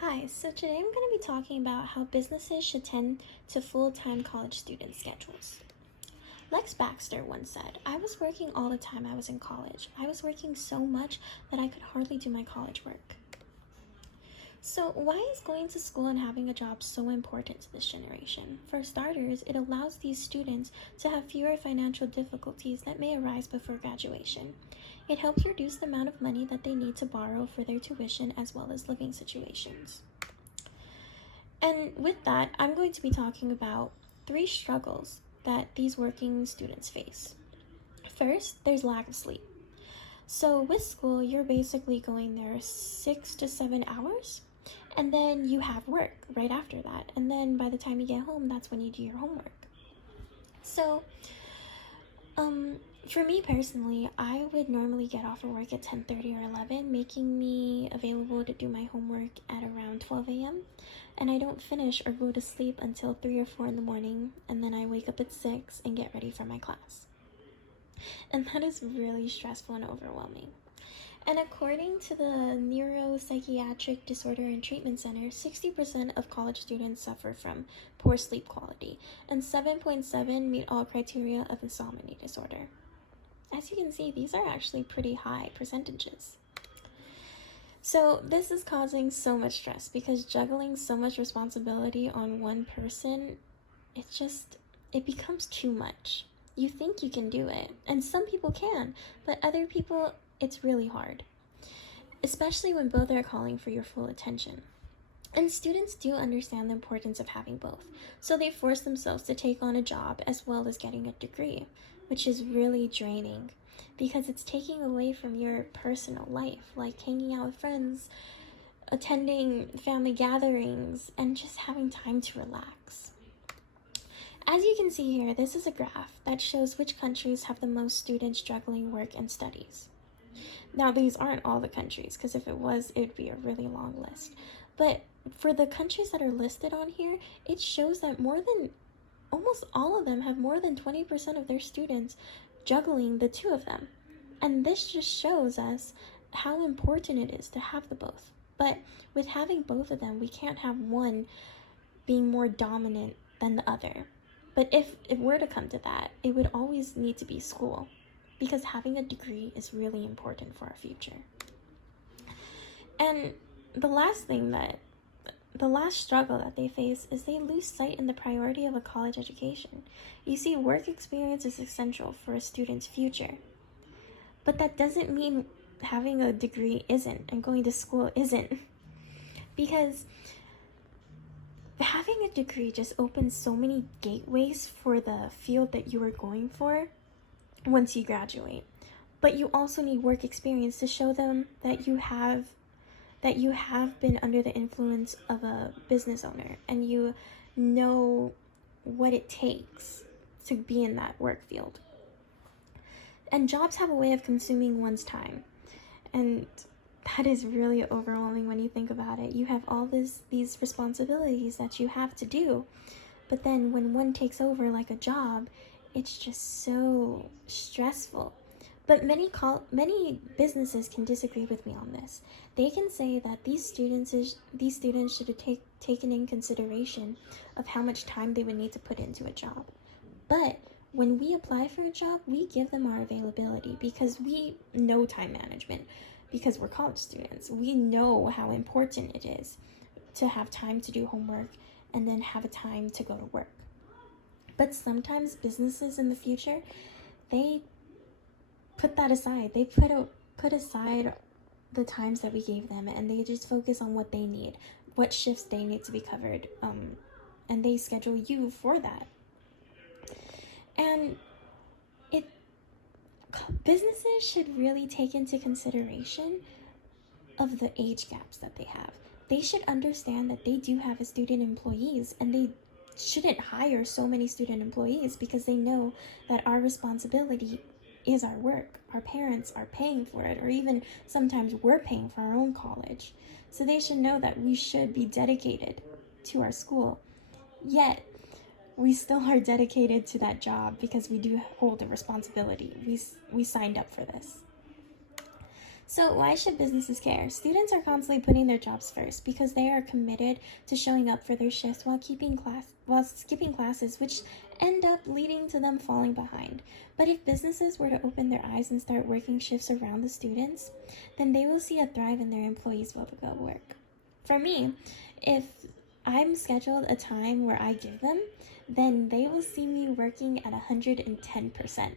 Hi, so today I'm going to be talking about how businesses should tend to full-time college student schedules. Lex Baxter once said, "I was working all the time I was in college. I was working so much that I could hardly do my college work." So, why is going to school and having a job so important to this generation? For starters, it allows these students to have fewer financial difficulties that may arise before graduation. It helps reduce the amount of money that they need to borrow for their tuition as well as living situations. And with that, I'm going to be talking about three struggles that these working students face. First, there's lack of sleep. So, with school, you're basically going there 6 to 7 hours, and then you have work right after that. And then by the time you get home, that's when you do your homework. So, for me personally, I would normally get off of work at 10:30 or 11, making me available to do my homework at around 12 a.m. And I don't finish or go to sleep until 3 or 4 in the morning, and then I wake up at 6 and get ready for my class. And that is really stressful and overwhelming. And according to the Neuropsychiatric Disorder and Treatment Center, 60% of college students suffer from poor sleep quality, and 7.7 meet all criteria of insomnia disorder. As you can see, these are actually pretty high percentages. So this is causing so much stress because juggling so much responsibility on one person, it becomes too much. You think you can do it, and some people can, but other people, it's really hard, especially when both are calling for your full attention. And students do understand the importance of having both, so they force themselves to take on a job as well as getting a degree, which is really draining because it's taking away from your personal life, like hanging out with friends, attending family gatherings, and just having time to relax. As you can see here, this is a graph that shows which countries have the most students juggling work and studies. Now, these aren't all the countries, because if it was, it would be a really long list. But for the countries that are listed on here, it shows that almost all of them have more than 20% of their students juggling the two of them. And this just shows us how important it is to have the both. But with having both of them, we can't have one being more dominant than the other. But if it were to come to that, it would always need to be school, because having a degree is really important for our future. And the last struggle that they face is they lose sight in the priority of a college education. You see, work experience is essential for a student's future. But that doesn't mean having a degree isn't, and going to school isn't. Because having a degree just opens so many gateways for the field that you are going for once you graduate. But you also need work experience to show them that you have been under the influence of a business owner and you know what it takes to be in that work field. And jobs have a way of consuming one's time, and that is really overwhelming when you think about it. You have all these responsibilities that you have to do, but then when one takes over like a job, it's just so stressful. But many businesses can disagree with me on this. They can say that these students should have taken in consideration of how much time they would need to put into a job. But when we apply for a job, we give them our availability because we know time management, because we're college students. We know how important it is to have time to do homework and then have a time to go to work. But sometimes businesses in the future, they put that aside. They put aside the times that we gave them, and they just focus on what they need, what shifts they need to be covered, and they schedule you for that. And businesses should really take into consideration of the age gaps that they have. They should understand that they do have student employees, and they shouldn't hire so many student employees because they know that our responsibility is our work. Our parents are paying for it, or even sometimes we're paying for our own college. So they should know that we should be dedicated to our school. Yet, we still are dedicated to that job because we do hold a responsibility. We signed up for this. So, why should businesses care? Students are constantly putting their jobs first because they are committed to showing up for their shifts while skipping classes, which end up leading to them falling behind. But if businesses were to open their eyes and start working shifts around the students, then they will see a thrive in their employees will go work. For me, if I'm scheduled a time where I give them, then they will see me working at 110%.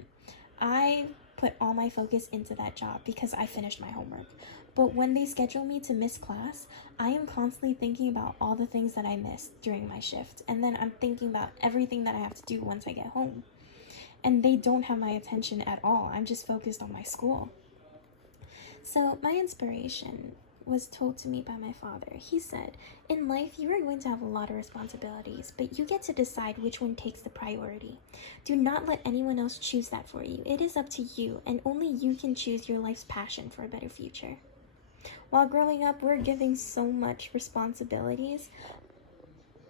I put all my focus into that job because I finished my homework. But when they schedule me to miss class, I am constantly thinking about all the things that I missed during my shift. And then I'm thinking about everything that I have to do once I get home. And they don't have my attention at all. I'm just focused on my school. So, my inspiration was told to me by my father. He said, in life, you are going to have a lot of responsibilities, but you get to decide which one takes the priority. Do not let anyone else choose that for you. It is up to you, and only you can choose your life's passion for a better future. While growing up, we're given so much responsibilities,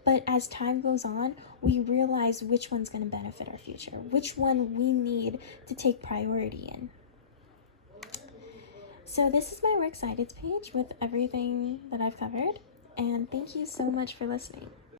but as time goes on, we realize which one's going to benefit our future, which one we need to take priority in. So this is my Works Cited page with everything that I've covered, and thank you so much for listening.